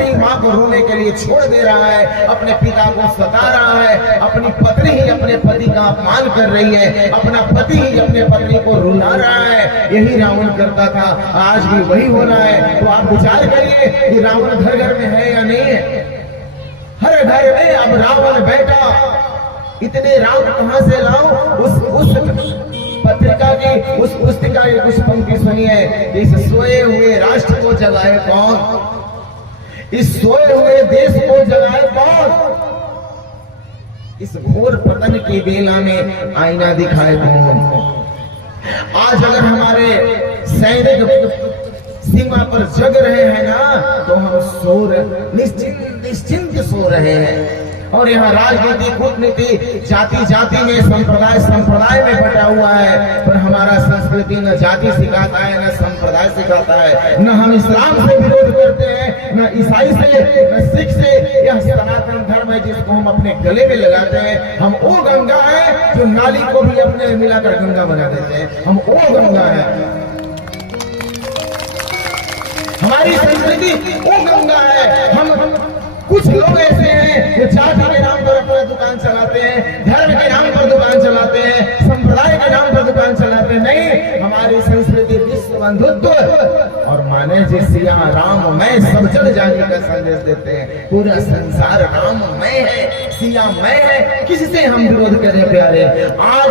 ही माँ को रोने के लिए छोड़ दे रहा है, अपने पिता को सता रहा है, अपनी पत्नी ही अपने पति का अपमान कर रही है, अपना पति ही अपने पत्नी को रुला रहा है। यही रावण करता था, आज भी वही हो रहा है। तो आप विचार करिए कि रावण घर घर में है या नहीं है। हर घर में अब रावण बैठा। इतने रावण कहां से लाऊं? उस पत्रिका की, उस पुस्तिका की कुछ पंक्ति सुनिए। इस सोए हुए राष्ट्र को जगाए कौन? इस सोए हुए देश को जगाए कौन? इस घोर पतन की बेला में आईना दिखाए कौन? आज अगर हमारे सैनिक सीमा पर जग रहे हैं ना, तो हम निश्चिंत सो रहे हैं। और यहाँ राजनीति, कूटनीति जाति जाति में, संप्रदाय संप्रदाय में बटा हुआ है। पर हमारा संस्कृति न जाति सिखाता है, न संप्रदाय सिखाता है। न हम इस्लाम से विरोध करते हैं, न ईसाई से, न सिख से। यह सनातन धर्म है जिसको हम अपने गले में लगाते हैं। हम वो गंगा है जो नाली को भी अपने मिलाकर गंगा बना देते हैं। हम वो गंगा है। हमारी संस्कृति वो गंगा है। हम कुछ लोग ऐसे हैं जो जाति के नाम पर अपना दुकान चलाते हैं, धर्म के नाम पर दुकान चलाते हैं, संप्रदाय के नाम पर दुकान चलाते हैं। नहीं, हमारी संस्कृति विश्व बंधुत्व और माने जी सिया राममय सब जग जाने का संदेश देते हैं। पूरा संसार राममय है, सियामय है। किससे हम विरोध करें प्यारे? आज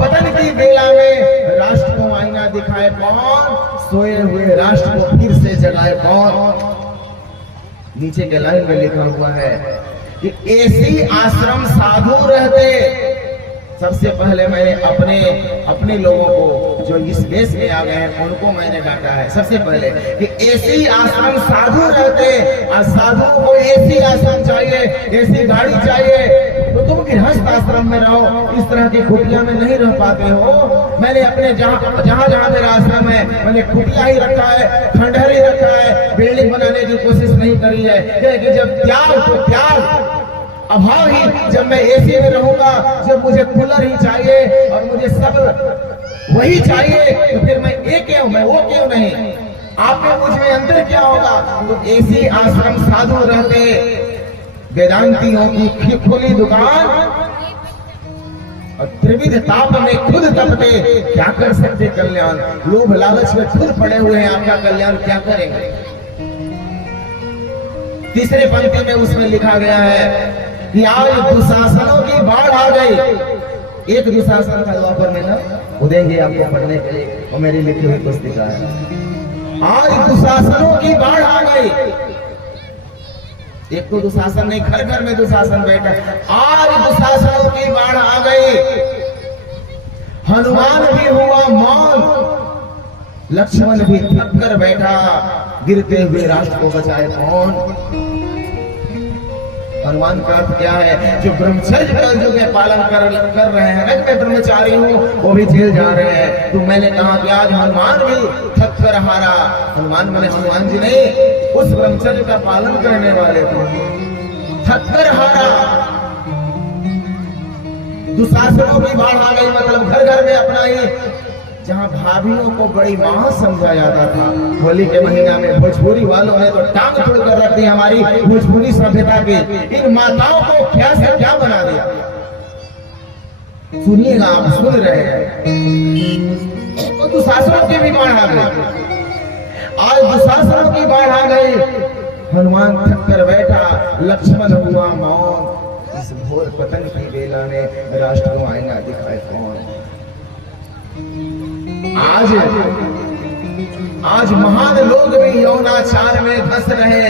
पतन की बेला में राष्ट्र को आईना दिखाए कौन? सोए हुए राष्ट्र को फिर से जगाए कौन? नीचे के लाइन में लिखा हुआ है कि ऐसी आश्रम साधु रहते। सबसे पहले मैंने अपने लोगों को जो इस देश में आ गए हैं उनको मैंने डांटा है। सबसे पहले कि ऐसी आश्रम साधु रहते। और साधुओं को ऐसी आश्रम चाहिए, ऐसी गाड़ी चाहिए। तो तुम गृहस्थ आश्रम में रहो, इस तरह की कुटिया में नहीं रह पाते हो। मैंने अपने जहां मेरा आश्रम है, मैंने कुटिया ही रखा है, खंडहर ही रखा है, बिल्डिंग बनाने की कोशिश नहीं करी है। कि जब त्याग तो त्याग, अभाव ही। जब मैं एसी में रहूंगा, जब मुझे कूलर ही चाहिए और मुझे सब वही चाहिए, तो फिर मैं ये क्यों, मैं वो क्यों नहीं? आप में मुझ में अंतर क्या होगा? तो ऐसी आश्रम साधु रहते। वेदांतियों की खुली दुकान और त्रिविध ताप में खुद तपते। क्या कर सकते कल्याण? लोभ लालच में खुद पड़े हुए हैं, आपका कल्याण क्या करेंगे? तीसरे पंक्ति में उसमें लिखा गया है कि आज दुशासनों की बाढ़ आ गई। एक दुशासन था द्वापर में ना, वो देंगे आपको पढ़ने के लिए, वो मेरी लिखी हुई पुस्तिका है। आज दुशासनों की बाढ़ आ गई। एक तो दुशासन नहीं, घर घर में दुशासन बैठा। आज दुशासनों की बाढ़ आ गई। हनुमान भी हुआ मौन, लक्ष्मण भी थक कर बैठा। गिरते हुए राष्ट्र को बचाए कौन? हनुमान का अर्थ क्या है? जो ब्रह्मचर्य का जो के पालन कर रहे हैं। मैं ब्रह्मचारी हूँ, वो भी जेल जा रहे हैं। तो मैंने कहा कि आज हनुमान भी थक कर हारा। हनुमान मैंने हनुमान जी नहीं, उस ब्रह्मचर्य का पालन करने वाले को थक कर हारा। दुशासनों की बाढ़ आ गई, मतलब घर घर में अपना ही। जहां भाभियों को बड़ी मां समझा जाता था, होली के महीना में भोजपुरी वालों ने तो टांग तोड़ कर रख दी हमारी भोजपुरी सभ्यता के। इन माताओं को क्या से क्या बना दिया? सुनिएगा, आप सुन रहे हैं। तो दुशासनों की भी बाढ़ आ गई। आज दुशासनों की बाढ़ आ गई। हनुमान थक कर बैठा, लक्ष्मण हुआ मौन। इस घोर पतन की बेला में राष्ट्र को आईना दिखाए कौन? आज महान लोग भी यौनाचार में फंस रहे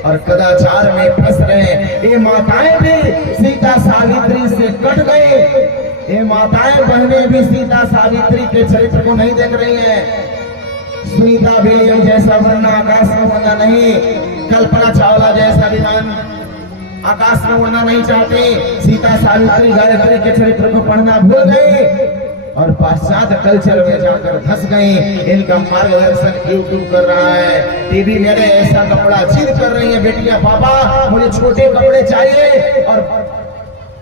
और कदाचार में फंस रहे। ये माताएं भी सीता सावित्री से कट गई। ये माताएं बहनें भी सीता सावित्री के चरित्र को नहीं देख रही हैं। सुनीता विलियम जैसा बनना आकाश में होना नहीं, कल्पना चावला जैसा विमान आकाश में होना नहीं चाहते। सीता सावित्री गायत्री के चरित्र को पढ़ना भूल गए और पाश्चात्य कल्चर में जाकर धस गए। इनका मार्गदर्शन यूट्यूब कर रहा है, टीवी मेरे ऐसा कपड़ा जिद कर रही है बेटियां, पापा मुझे छोटे कपड़े चाहिए। और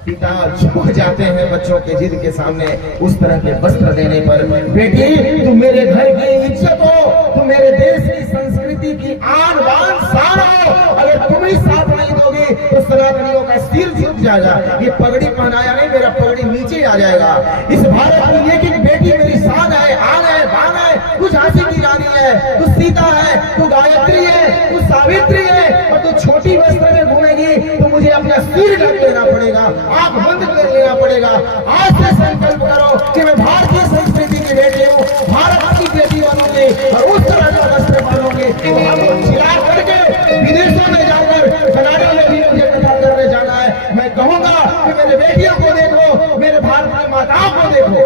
पिता झुक जाते हैं बच्चों के जिद के सामने उस तरह के वस्त्र देने पर। बेटी तुम मेरे घर की इज्जत हो, तुम मेरे देश की संस्कृति संस्कृति की आन बान शान हो, अगर तुम ही साथ नहीं दोगे तो सनातनियों का सिर झुक जाएगा। ये पगड़ी पहनाया नहीं, मेरा पगड़ी नीचे आ जाएगा। इस भारत की एक एक बेटी मेरी शान है, आन है, बान है। तू झांसी की रानी है, तू सीता है, तू गायत्री है, तू सावित्री है, और तू छोटी वस्त्र में घूमेगी तो मुझे अपना सिर ढक लेना पड़ेगा, आंख बंद कर लेना पड़ेगा। आज से संकल्प करो कि मैं भारतीय संस्कृति की बेटी हूँ, भारत की बेटी बनूंगी और उस तरह का वस्त्र पहनूंगी। तो हम चिल्ला करके विदेशों में जाकर, कनाडा में भी मुझे कथा करने जाना है। मैं कहूंगा कि मेरे बेटियों को देखो, मेरे भारत की माताओं को देखो,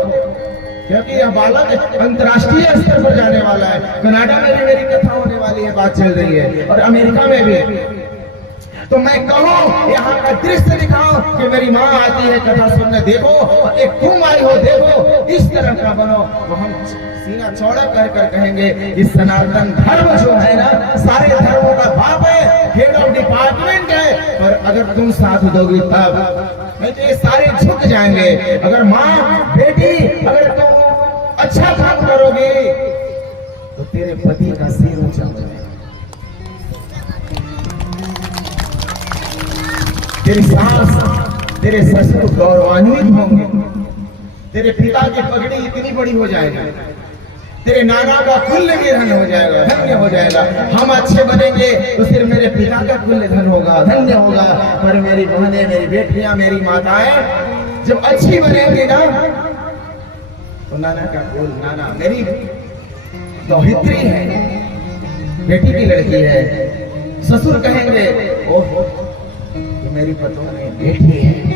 क्योंकि यह बालक अंतर्राष्ट्रीय स्तर पर जाने वाला है। कनाडा में भी मेरी कथा होने वाली है, बात चल रही है, और अमेरिका में भी। तो मैं कहूँ यहाँ का दृश्य दिखाओ कि मेरी माँ आती है कथा सुनने, देखो, और एक तुम आई हो, देखो, इस तरह का बनो। तो हम सीना चौड़ा कर कर कहेंगे इस सनातन धर्म जो है ना, सारे धर्मों का बाप है, हेड ऑफ डिपार्टमेंट है, पर अगर तुम साथ दोगी तब, नहीं तो ये सारे झुक जाएंगे। अगर माँ बेटी अगर तुम अच्छा काम करोगे तो तेरे पति का सिर ऊंचा हो जाएगा, तेरी सास, तेरे ससुर गौरवान्वित होंगे, तेरे पिता की पगड़ी इतनी बड़ी हो जाएगी, तेरे नाना का कुल धन हो जाएगा, धन्य हो जाएगा। हम अच्छे बनेंगे तो सिर्फ मेरे पिता का कुल धन होगा, धन्य होगा। पर मेरी बहनें, मेरी बेटियां, मेरी माताएं जब अच्छी बनेंगी ना, तो नाना का कुल, नाना मेरी दोहित्री है, बेटी की लड़की है, ससुर कहेंगे ओह मेरी पतों में बेटी है,